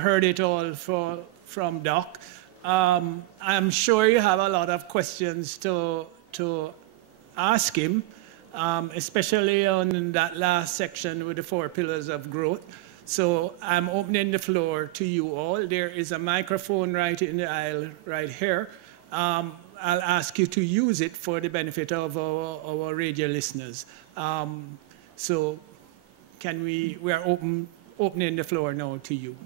heard it all from Doc. I'm sure you have a lot of questions to ask him, especially on that last section with the 4 pillars of growth. So I'm opening the floor to you all. There is a microphone right in the aisle right here. I'll ask you to use it for the benefit of our radio listeners. So we are opening the floor now to you.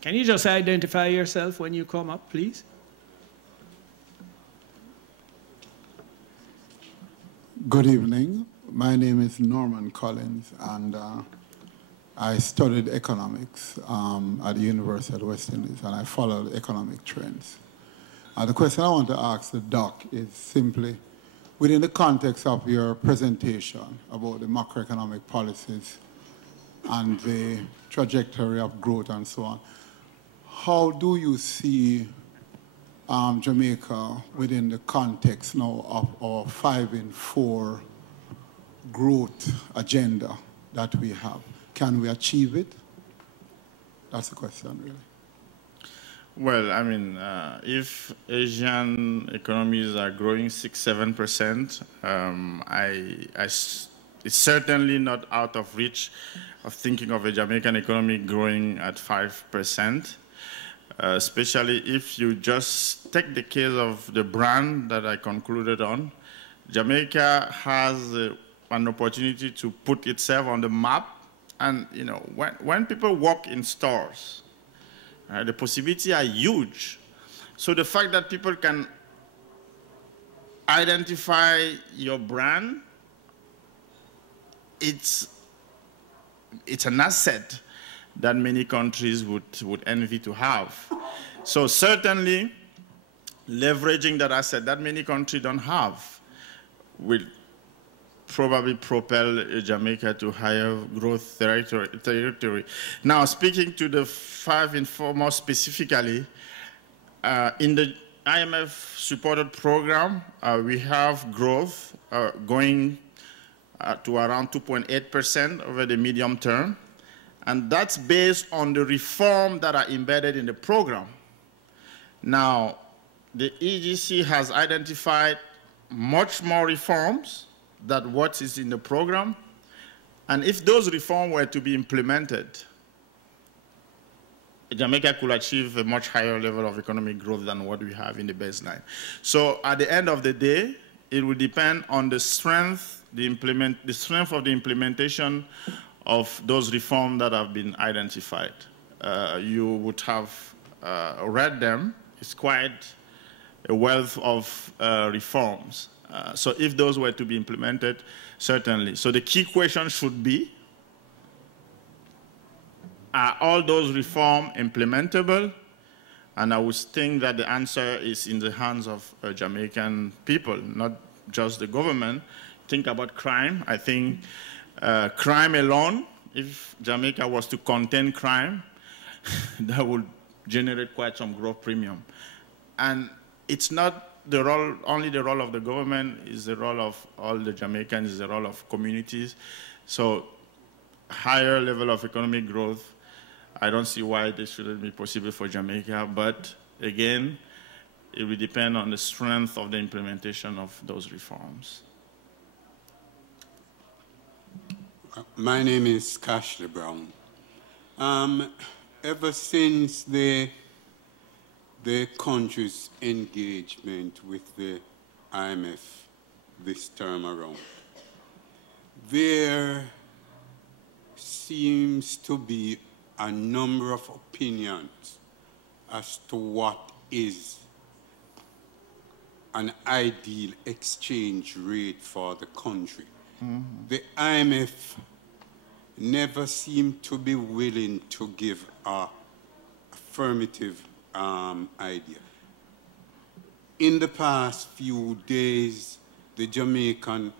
Can you just identify yourself when you come up, please? Good evening. My name is Norman Collins, and I studied economics at the University of the West Indies, and I followed economic trends. The question I want to ask the doc is simply, within the context of your presentation about the macroeconomic policies and the trajectory of growth and so on, how do you see Jamaica within the context now of our 5-in-4 growth agenda that we have? Can we achieve it? That's the question, really. Well, I mean, if Asian economies are growing 6-7%, it's certainly not out of reach of thinking of a Jamaican economy growing at 5%. Especially if you just take the case of the brand that I concluded on. Jamaica has an opportunity to put itself on the map. And, you know, when people walk in stores, the possibilities are huge. So the fact that people can identify your brand, it's an asset that many countries would envy to have. So certainly, leveraging that asset that many countries don't have will probably propel Jamaica to higher growth territory. Now, speaking to the 5-in-4 more specifically, in the IMF-supported program, we have growth going to around 2.8% over the medium term. And that's based on the reform that are embedded in the program. Now, the EGC has identified much more reforms than what is in the program. And if those reforms were to be implemented, Jamaica could achieve a much higher level of economic growth than what we have in the baseline. So at the end of the day, it will depend on the strength of the implementation of those reforms that have been identified. You would have read them. It's quite a wealth of reforms. So if those were to be implemented, certainly. So the key question should be, are all those reforms implementable? And I would think that the answer is in the hands of Jamaican people, not just the government. Think about crime. I think crime alone, if Jamaica was to contain crime, that would generate quite some growth premium. And it's not only the role of the government, it's the role of all the Jamaicans, it's the role of communities. So higher level of economic growth, I don't see why this shouldn't be possible for Jamaica, but again, it will depend on the strength of the implementation of those reforms. My name is Cashley Brown. Ever since the country's engagement with the IMF this term around, there seems to be a number of opinions as to what is an ideal exchange rate for the country. The IMF never seemed to be willing to give an affirmative idea. In the past few days, the Jamaican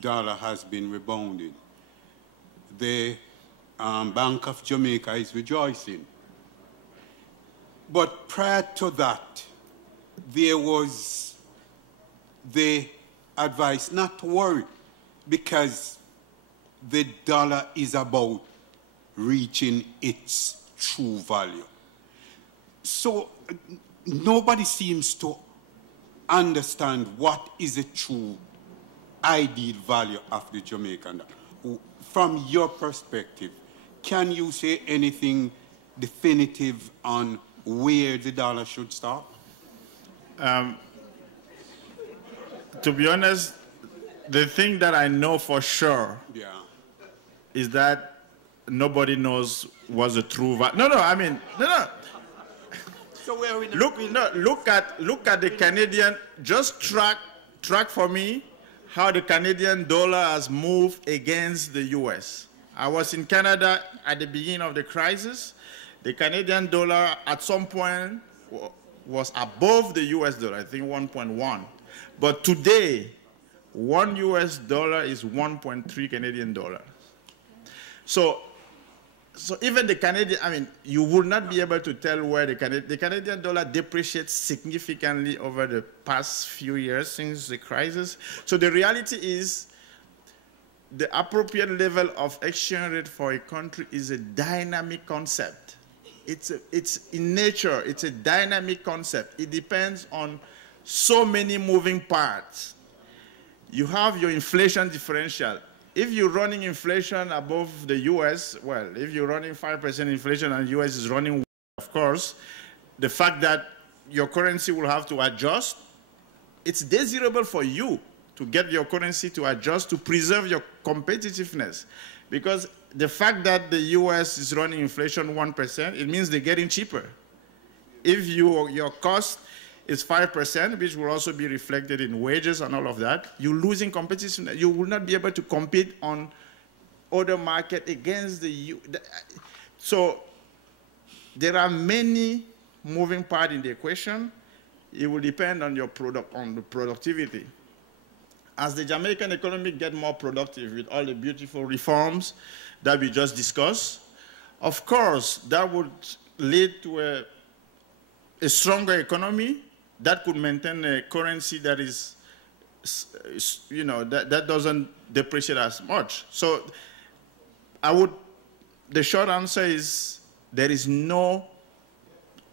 dollar has been rebounding. The Bank of Jamaica is rejoicing. But prior to that, there was they advise not to worry because the dollar is about reaching its true value. So nobody seems to understand what is the true ideal value of the Jamaican dollar. From your perspective, can you say anything definitive on where the dollar should start? To be honest, the thing that I know for sure is that nobody knows what's the true value. No. So where are we look at the Canadian. Just track for me how the Canadian dollar has moved against the U.S. I was in Canada at the beginning of the crisis. The Canadian dollar at some point was above the U.S. dollar, I think 1.1. But today, $1 US is 1.3 Canadian dollars. So even the Canadian, you will not be able to tell where the Canadian dollar depreciates significantly over the past few years since the crisis. So the reality is the appropriate level of exchange rate for a country is a dynamic concept. It's in nature, it's a dynamic concept. It depends on so many moving parts. You have your inflation differential. If you're running inflation above the US, well, if you're running 5% inflation and the US is running, of course, the fact that your currency will have to adjust, it's desirable for you to get your currency to adjust to preserve your competitiveness. Because the fact that the US is running inflation 1%, it means they're getting cheaper. If your cost is 5%, which will also be reflected in wages and all of that, you're losing competitiveness. You will not be able to compete on other market against the So there are many moving parts in the equation. It will depend on your on the productivity. As the Jamaican economy gets more productive with all the beautiful reforms that we just discussed, of course, that would lead to a stronger economy that could maintain a currency that is, that doesn't depreciate as much. So the short answer is there is no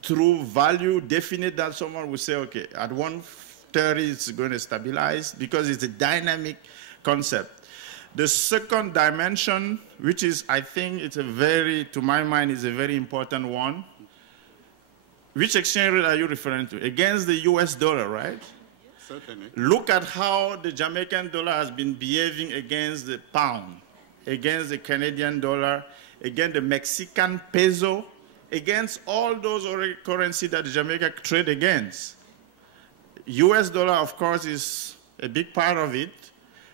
true value definite that someone would say, okay, at 130 it's going to stabilize, because it's a dynamic concept. The second dimension, which is, I think it's to my mind, is a very important one. Which exchange rate are you referring to? Against the US dollar, right? Certainly. Look at how the Jamaican dollar has been behaving against the pound, against the Canadian dollar, against the Mexican peso, against all those other currencies that Jamaica trade against. US dollar, of course, is a big part of it,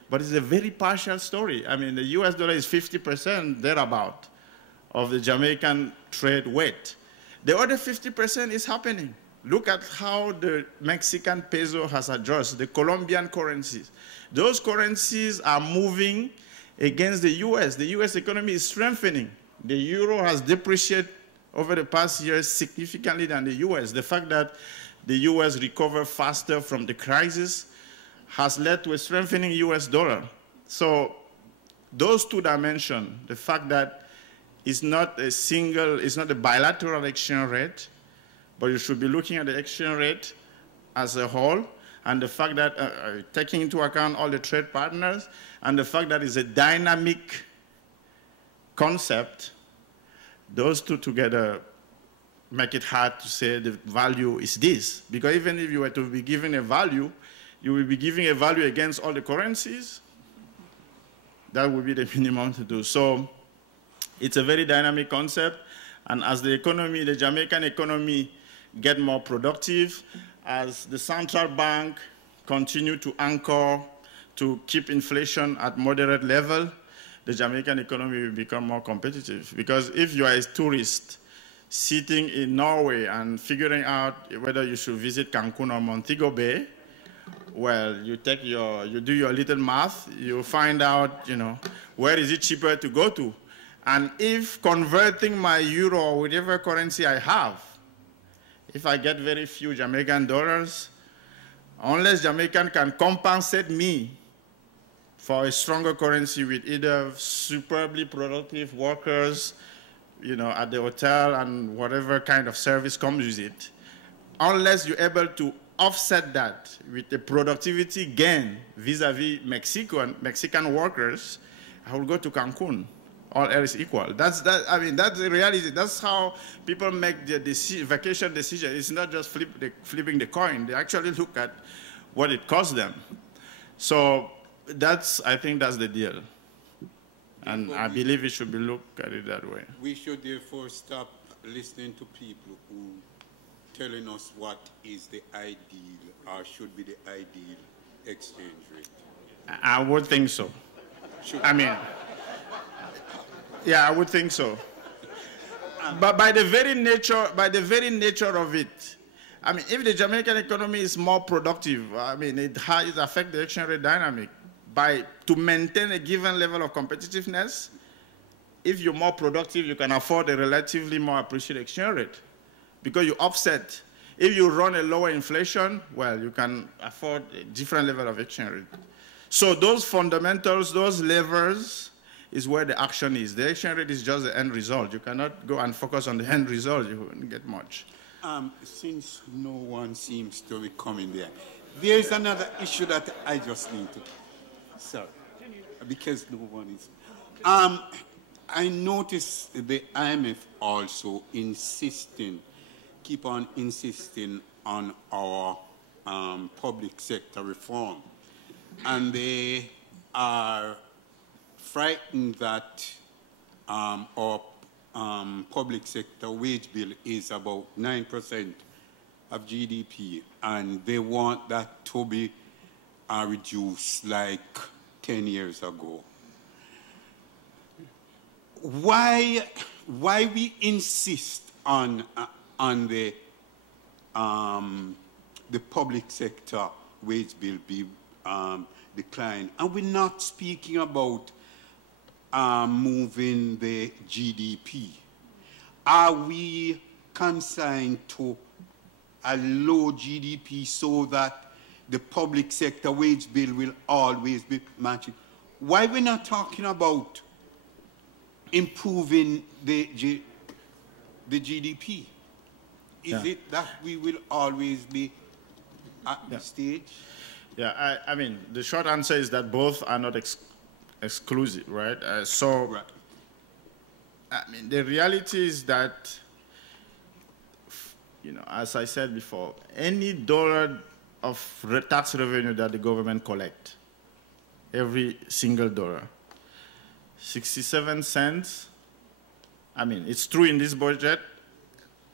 but it's a very partial story. I mean, the US dollar is 50% thereabout of the Jamaican trade weight. The other 50% is happening. Look at how the Mexican peso has adjusted, the Colombian currencies. Those currencies are moving against the US. The US economy is strengthening. The euro has depreciated over the past years significantly than the US. The fact that the US recovered faster from the crisis has led to a strengthening US dollar. So those two dimensions, the fact that it's not a bilateral exchange rate, but you should be looking at the exchange rate as a whole, and the fact that, taking into account all the trade partners, and the fact that it's a dynamic concept, those two together make it hard to say the value is this. Because even if you were to be given a value, you will be giving a value against all the currencies. That would be the minimum to do. So it's a very dynamic concept, and as the economy, the Jamaican economy, get more productive, as the central bank continue to anchor to keep inflation at moderate level, the Jamaican economy will become more competitive. Because if you are a tourist sitting in Norway and figuring out whether you should visit Cancun or Montego Bay, well, you do your little math, you find out, where is it cheaper to go to? And if converting my euro or whatever currency I have, if I get very few Jamaican dollars, Unless Jamaican can compensate me for a stronger currency with either superbly productive workers, you know, at the hotel and whatever kind of service comes with it, unless you're able to offset that with the productivity gain vis-a-vis Mexican workers, I will go to Cancun. All else equal. That's the reality. That's how people make the vacation decision. It's not just flipping the coin. They actually look at what it costs them. So I think that's the deal. And I believe it should be looked at it that way. We should therefore stop listening to people who telling us what is the ideal or should be the ideal exchange rate. I would think so. Yeah, I would think so. But by the very nature of it, I mean, if the Jamaican economy is more productive, I mean, it affects the exchange rate dynamic. To maintain a given level of competitiveness, if you're more productive, you can afford a relatively more appreciated exchange rate because you offset. If you run a lower inflation, well, you can afford a different level of exchange rate. So those fundamentals, those levers, is where the action is. The exchange rate is just the end result. You cannot go and focus on the end result. You wouldn't get much. Since no one seems to be coming there, there's another issue that I just need to... Sorry, because no one is... I noticed the IMF also keep on insisting on our public sector reform. And they are frightened that our public sector wage bill is about 9% of GDP, and they want that to be reduced like 10 years ago. Why we insist on the public sector wage bill be declined, and we're not speaking about moving the GDP? Are we consigned to a low GDP so that the public sector wage bill will always be matching? Why we're not talking about improving the GDP? Is it that we will always be at the stage? Yeah, I mean, the short answer is that both are not exclusive, right? Right. I mean, the reality is that, you know, as I said before, any dollar of tax revenue that the government collects, every single dollar, 67 cents, I mean, it's true in this budget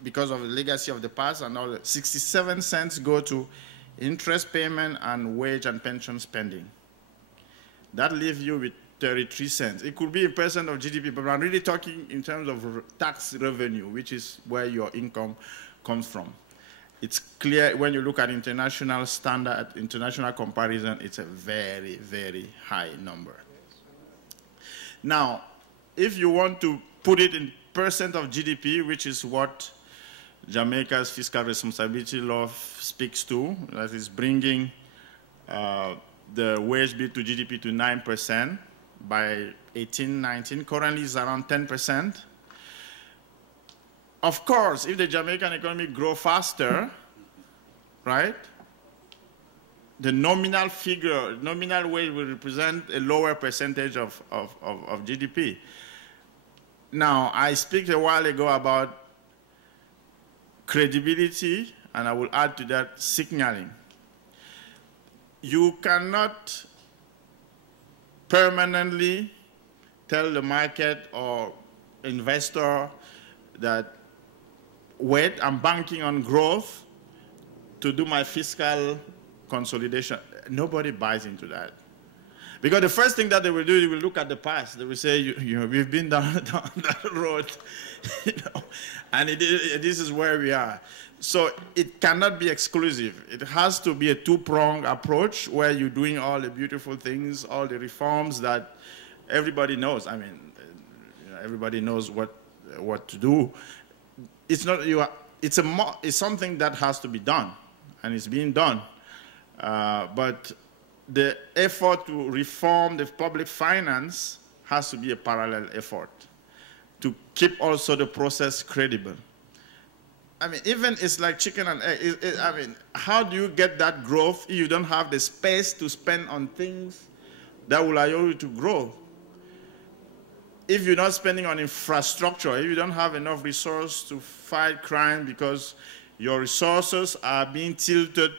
because of the legacy of the past and all, 67 cents go to interest payment and wage and pension spending. That leaves you with 33 cents. It could be a percent of GDP, but I'm really talking in terms of tax revenue, which is where your income comes from. It's clear when you look at international standard, international comparison, it's a very, very high number. Now, if you want to put it in percent of GDP, which is what Jamaica's fiscal responsibility law speaks to, that is bringing the wage bill to GDP to 9% by 18-19. Currently it's around 10%. Of course, if the Jamaican economy grows faster, right, the nominal figure, nominal wage will represent a lower percentage of GDP. Now, I spoke a while ago about credibility, and I will add to that signaling. You cannot permanently tell the market or investor that, wait, I'm banking on growth to do my fiscal consolidation. Nobody buys into that. Because the first thing that they will do, they will look at the past. They will say, you know, we've been down that road, you know, and this is where we are. So it cannot be exclusive. It has to be a two-pronged approach where you're doing all the beautiful things, all the reforms that everybody knows. I mean, you know, everybody knows what to do. It's not it's something that has to be done, and it's being done. But the effort to reform the public finance has to be a parallel effort to keep also the process credible. I mean, even it's like chicken and egg. I mean, how do you get that growth if you don't have the space to spend on things that will allow you to grow? If you're not spending on infrastructure, if you don't have enough resources to fight crime because your resources are being tilted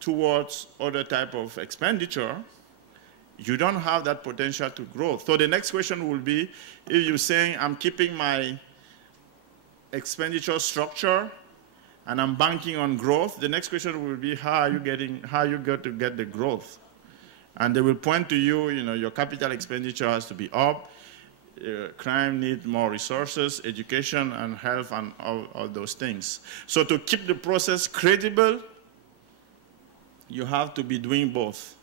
towards other type of expenditure, you don't have that potential to grow. So the next question will be, if you're saying I'm keeping my expenditure structure and I'm banking on growth, the next question will be how you going to get the growth? And they will point to you, your capital expenditure has to be up, crime needs more resources, education and health and all those things. So to keep the process credible, you have to be doing both.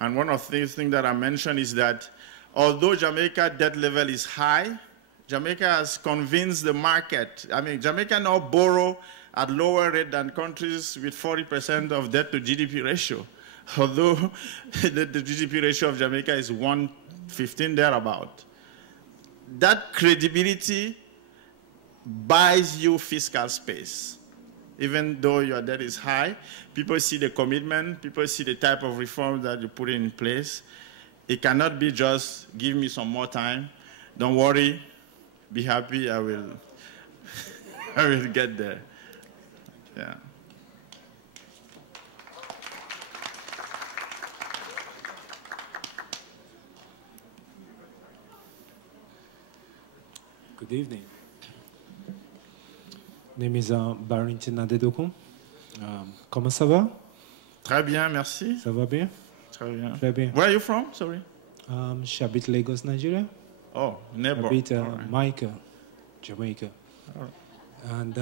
And one of the things that I mentioned is that although Jamaica debt level is high, Jamaica has convinced the market. I mean, Jamaica now borrow at lower rate than countries with 40% of debt to GDP ratio. Although the GDP ratio of Jamaica is 115 thereabout. That credibility buys you fiscal space. Even though your debt is high, people see the commitment, people see the type of reform that you put in place. It cannot be just, give me some more time, don't worry, be happy, I will get there. Yeah. Good evening. Name is Barrington Adedokun. Comment ça va? Très bien, merci. Ça va bien? Très bien. Très bien. Where are you from? Sorry. J'habite Lagos, Nigeria. Oh, neighbor. J'habite right. Jamaica, Jamaica. Right. And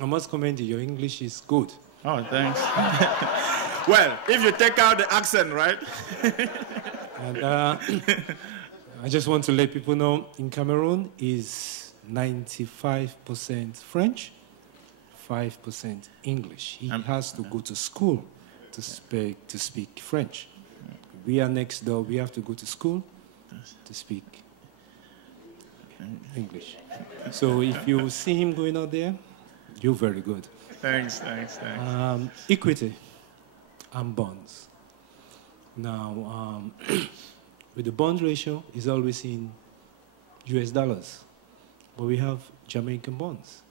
I must commend you. Your English is good. Oh, thanks. Well, if you take out the accent, right? And I just want to let people know, in Cameroon is 95% French, 5% English. He has to go to school to speak French. We are next door. We have to go to school to speak English. So if you see him going out there, you're very good. Thanks. Equity and bonds. Now, with the bond ratio, is always in US dollars. But we have Jamaican bonds.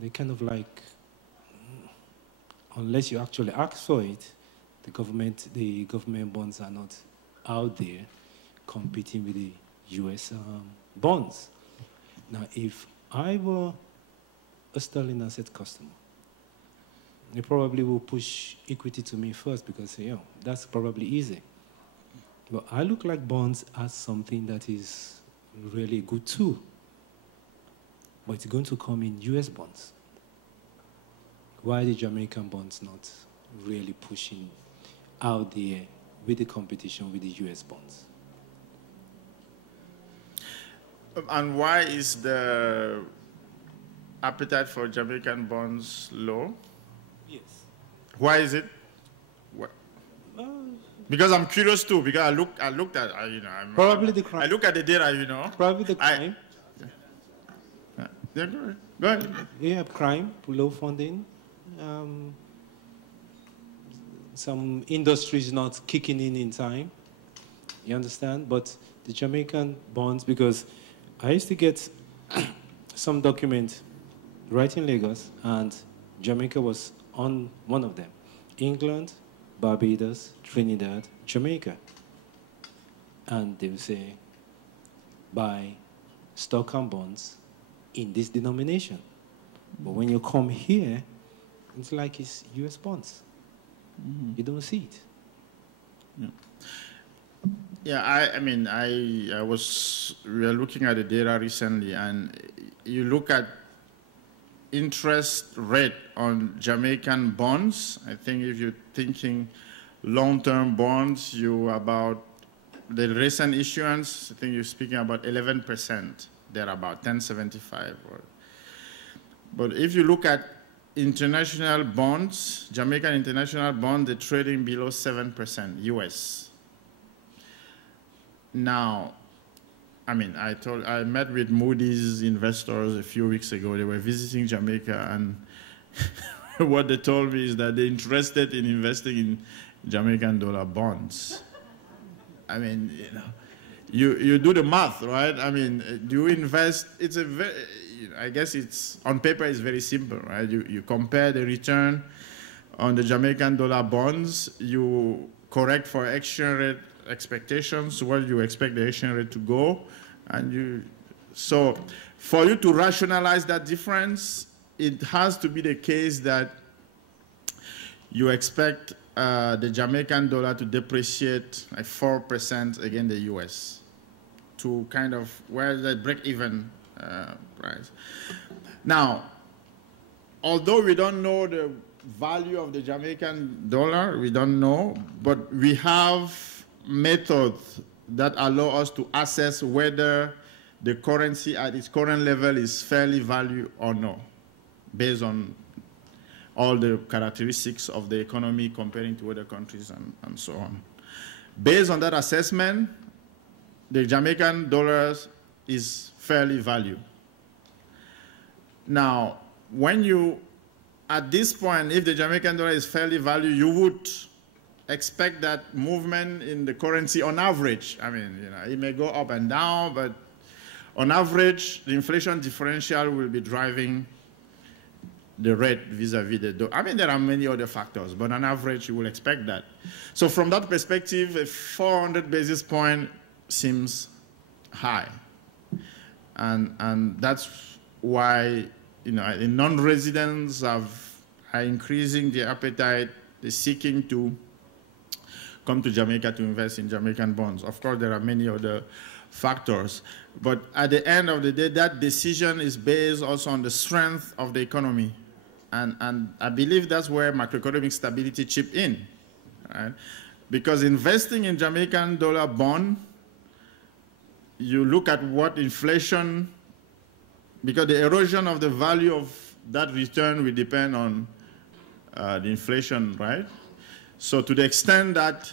They kind of like, unless you actually ask for it, the government bonds are not out there competing with the US bonds. Now, if I were a sterling asset customer, they probably will push equity to me first because, that's probably easy. But I look like bonds as something that is really good too. But it's going to come in US bonds. Why are the Jamaican bonds not really pushing out there with the competition with the US bonds? And why is the appetite for Jamaican bonds low? Yes. Why is it? Because I'm curious too. Because I looked at probably the crime. I look at the data, Probably the crime. Yeah, go ahead. You have crime, low funding. Some industries not kicking in time. You understand? But the Jamaican bonds, because I used to get some document right in Lagos, and Jamaica was on one of them. England, Barbados, Trinidad, Jamaica. And they will say, buy stock and bonds in this denomination. But when you come here, it's like it's US bonds. Mm-hmm. You don't see it. Yeah, we were looking at the data recently, and you look at interest rate on Jamaican bonds. I think if you're thinking long-term bonds, the recent issuance, I think you're speaking about 11%. They're about 10.75. But if you look at international bonds, Jamaican international bonds, they're trading below 7% US. Now, I mean, I met with Moody's investors a few weeks ago. They were visiting Jamaica, and what they told me is that they're interested in investing in Jamaican dollar bonds. I mean, you do the math, right? I mean, do you invest? It's a very, I guess it's, on paper, it's very simple, right? You compare the return on the Jamaican dollar bonds, you correct for exchange rate expectations, where you expect the exchange rate to go, and so for you to rationalize that difference, it has to be the case that you expect the Jamaican dollar to depreciate like 4% against the US to kind of where the break-even price. Now, although we don't know the value of the Jamaican dollar, we don't know, but we have methods that allow us to assess whether the currency at its current level is fairly valued or no, based on all the characteristics of the economy comparing to other countries and so on. Based on that assessment, the Jamaican dollar is fairly valued. Now, when you, at this point, if the Jamaican dollar is fairly valued, you would expect that movement in the currency on average. I mean, it may go up and down, but on average, the inflation differential will be driving the rate vis-a-vis the dollar. I mean, there are many other factors, but on average, you will expect that. So from that perspective, a 400 basis point seems high. And that's why, the non-residents are increasing their appetite, they're seeking to come to Jamaica to invest in Jamaican bonds. Of course, there are many other factors, but at the end of the day, that decision is based also on the strength of the economy. And I believe that's where macroeconomic stability chips in, right? Because investing in Jamaican dollar bond, you look at what inflation, because the erosion of the value of that return will depend on the inflation, right? So to the extent that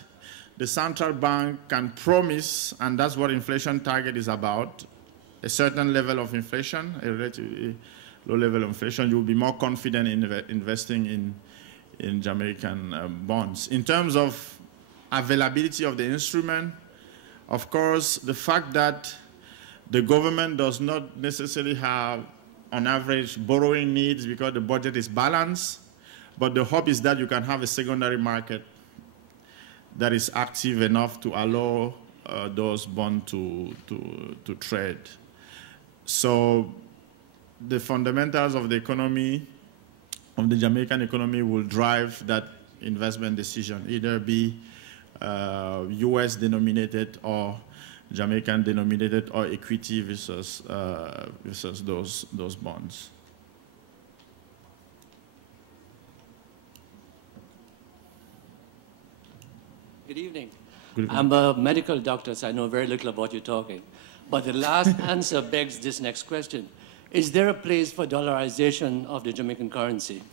the central bank can promise, and that's what inflation target is about, a certain level of inflation, a relatively low level of inflation, you'll be more confident in investing in Jamaican bonds. In terms of availability of the instrument, of course, the fact that the government does not necessarily have, on average, borrowing needs because the budget is balanced, but the hope is that you can have a secondary market that is active enough to allow those bonds to trade. So the fundamentals of the economy, of the Jamaican economy, will drive that investment decision, either be US denominated or Jamaican denominated, or equity versus those bonds. Good evening. Good evening. I'm a medical doctor, so I know very little about what you're talking. But the last answer begs this next question. Is there a place for dollarization of the Jamaican currency?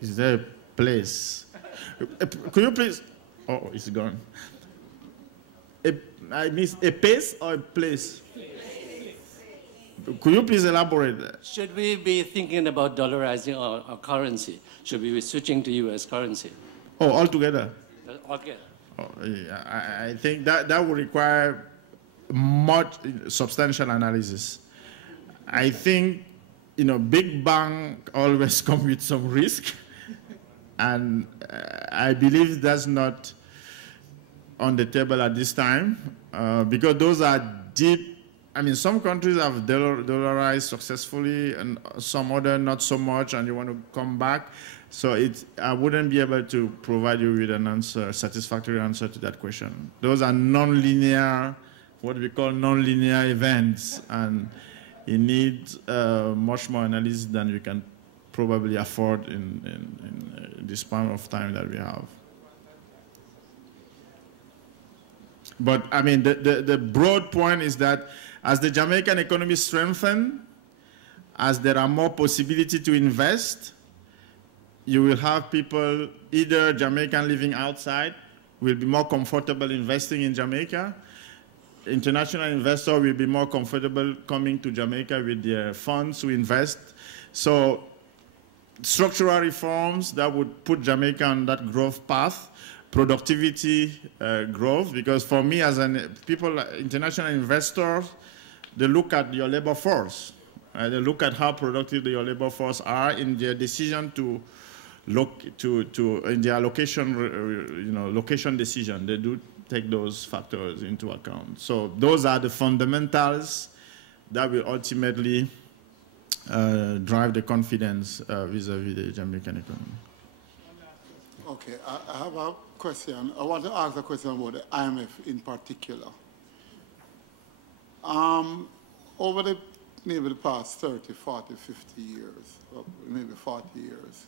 Is there a place? Could you please? Oh, it's gone. I missed a pace or a place? Could you please elaborate that? Should we be thinking about dollarizing our currency? Should we be switching to US currency? Oh, altogether? Altogether. Oh, yeah, I think that would require much substantial analysis. I think, big bang always come with some risk. And I believe that's not on the table at this time, because those are deep. I mean, some countries have dollarized successfully and some other not so much, and you want to come back. So I wouldn't be able to provide you with an answer, satisfactory answer to that question. Those are non-linear, what we call non-linear events, and it needs much more analysis than you can probably afford in the span of time that we have. But I mean, the broad point is that as the Jamaican economy strengthens, as there are more possibility to invest, you will have people, either Jamaican living outside, will be more comfortable investing in Jamaica. International investor will be more comfortable coming to Jamaica with their funds to invest. So structural reforms that would put Jamaica on that growth path, productivity growth, because for me as international investors, they look at your labor force. They look at how productive your labor force are in their decision to in their location decision. They do take those factors into account. So those are the fundamentals that will ultimately drive the confidence vis-a-vis the Jamaican economy. Okay, I have a question. I want to ask a question about the IMF in particular. Over maybe the past 30, 40, 50 years, or maybe 40 years,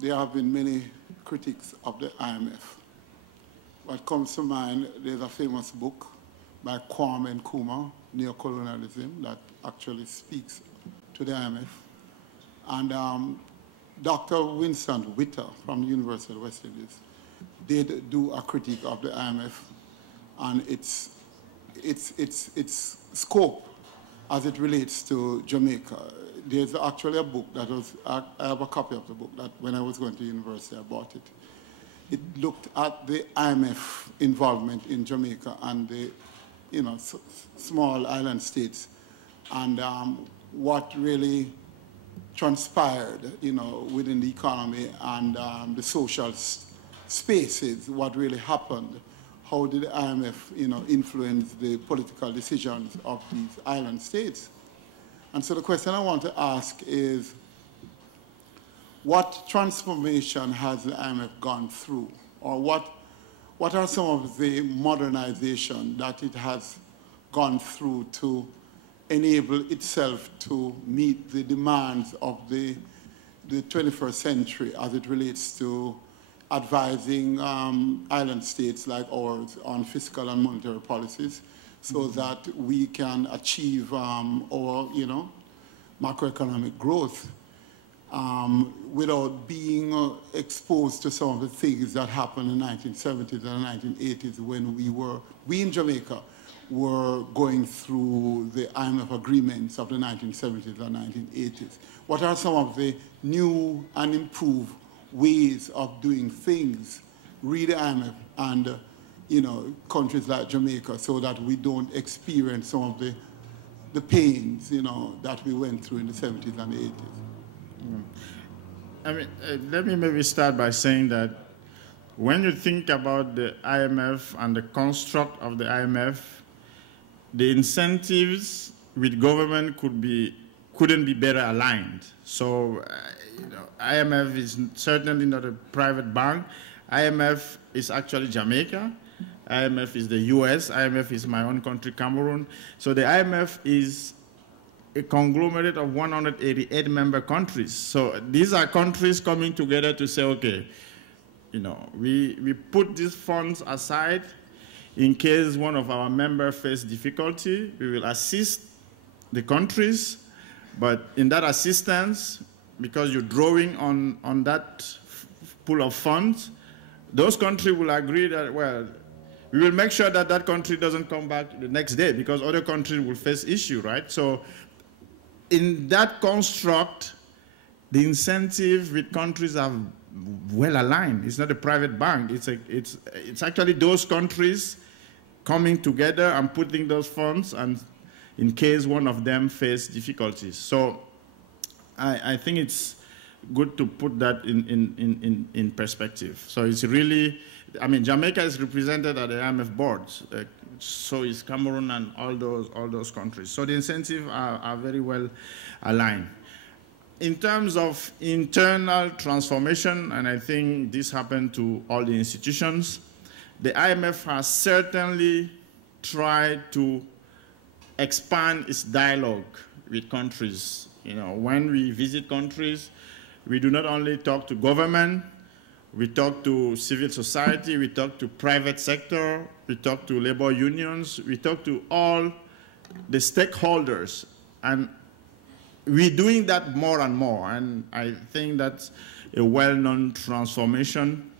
there have been many critics of the IMF. What comes to mind, there's a famous book by Kwame Nkrumah, Neocolonialism, that actually speaks to the IMF. And Dr. Winston Witter from the University of West Indies did do a critique of the IMF and its scope as it relates to Jamaica. There's actually a book that was, I have a copy of the book that when I was going to university, I bought it. It looked at the IMF involvement in Jamaica and the, small island states, and what really transpired, within the economy and the social spaces, what really happened. How did the IMF, influence the political decisions of these island states? And so the question I want to ask is, what transformation has the IMF gone through? Or what are some of the modernization that it has gone through to enable itself to meet the demands of the 21st century as it relates to advising island states like ours on fiscal and monetary policies so that we can achieve our, macroeconomic growth without being exposed to some of the things that happened in the 1970s and 1980s when we in Jamaica were going through the IMF agreements of the 1970s and 1980s. What are some of the new and improved ways of doing things, read the IMF and countries like Jamaica, so that we don't experience some of the pains that we went through in the 70s and the 80s? I mean, let me maybe start by saying that when you think about the IMF and the construct of the IMF, the incentives with government couldn't be better aligned. So, IMF is certainly not a private bank. IMF is actually Jamaica. IMF is the US. IMF is my own country, Cameroon. So the IMF is a conglomerate of 188 member countries. So these are countries coming together to say, okay, we put these funds aside in case one of our members faces difficulty. We will assist the countries, but in that assistance, because you're drawing on that pool of funds, those countries will agree that, well, we will make sure that that country doesn't come back the next day because other countries will face issue, right? So in that construct, the incentive with countries are well aligned. It's not a private bank. It's actually those countries coming together and putting those funds and in case one of them face difficulties. So I think it's good to put that in perspective. So it's really, Jamaica is represented at the IMF boards. So is Cameroon and all those countries. So the incentives are very well aligned. In terms of internal transformation, and I think this happened to all the institutions, the IMF has certainly tried to expand its dialogue with countries. When we visit countries, we do not only talk to government, we talk to civil society, we talk to private sector, we talk to labor unions, we talk to all the stakeholders. And we're doing that more and more, and I think that's a well-known transformation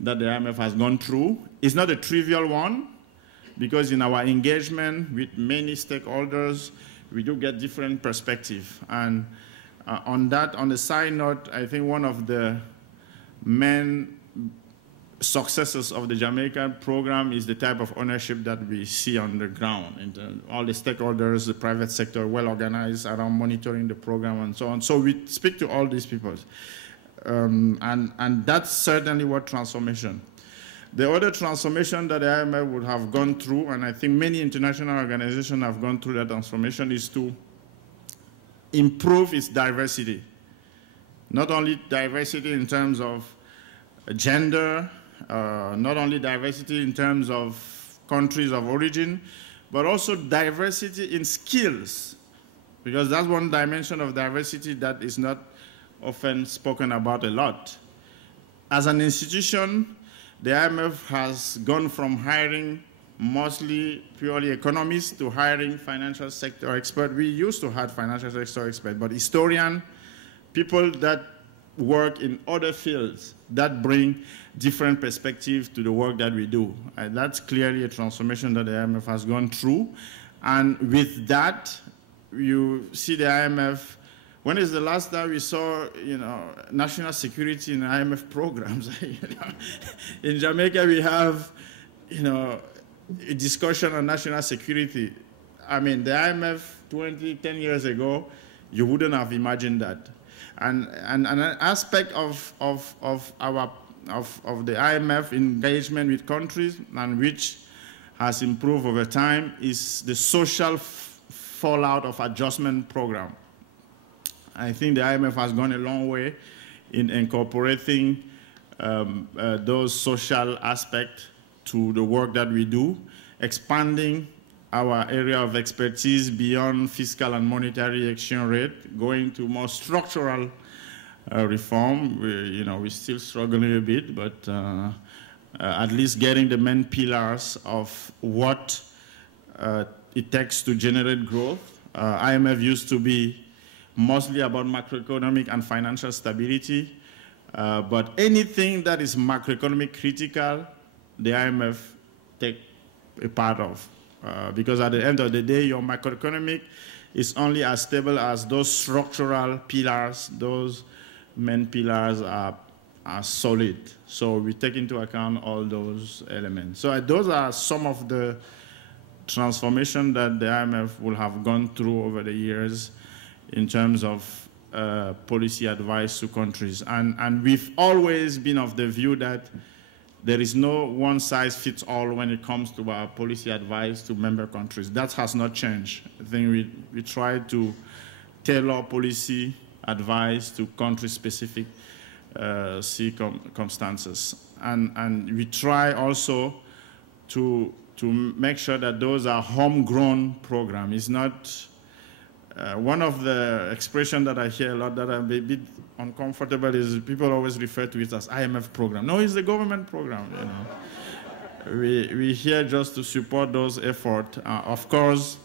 that the IMF has gone through. It's not a trivial one, because in our engagement with many stakeholders, we do get different perspective. And on the side note, I think one of the main successes of the Jamaican program is the type of ownership that we see on the ground. And all the stakeholders, the private sector, well organized around monitoring the program and so on. So we speak to all these people. And that's certainly what transformation. The other transformation that the IMF would have gone through, and I think many international organizations have gone through that transformation, is to improve its diversity. Not only diversity in terms of gender, not only diversity in terms of countries of origin, but also diversity in skills, because that's one dimension of diversity that is not often spoken about a lot. As an institution, the IMF has gone from hiring mostly purely economists to hiring financial sector experts. We used to have financial sector experts, but historians, people that work in other fields that bring different perspectives to the work that we do. And that's clearly a transformation that the IMF has gone through. And with that, you see the IMF. When is the last time we saw, national security in IMF programs? In Jamaica, we have, a discussion on national security. I mean, the IMF 10 years ago, you wouldn't have imagined that. And an aspect of the IMF engagement with countries, and which has improved over time, is the social fallout of adjustment program. I think the IMF has gone a long way in incorporating those social aspects to the work that we do, expanding our area of expertise beyond fiscal and monetary exchange rate, going to more structural reform. We're still struggling a bit, but at least getting the main pillars of what it takes to generate growth. IMF used to be mostly about macroeconomic and financial stability, but anything that is macroeconomic critical, the IMF take a part of. Because at the end of the day, your macroeconomic is only as stable as those structural pillars, those main pillars are solid. So we take into account all those elements. So those are some of the transformation that the IMF will have gone through over the years in terms of policy advice to countries. And we've always been of the view that there is no one-size-fits-all when it comes to our policy advice to member countries. That has not changed. I think we try to tailor policy advice to country-specific circumstances. And we try also to make sure that those are homegrown programs. It's not one of the expressions that I hear a lot that I'm a bit uncomfortable is people always refer to it as IMF program. No, it's the government program. We're here just to support those efforts. Of course,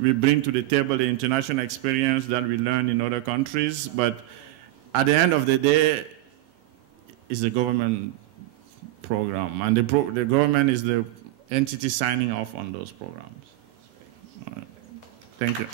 we bring to the table the international experience that we learn in other countries, but at the end of the day, it's the government program, and the government is the entity signing off on those programs. Thank you.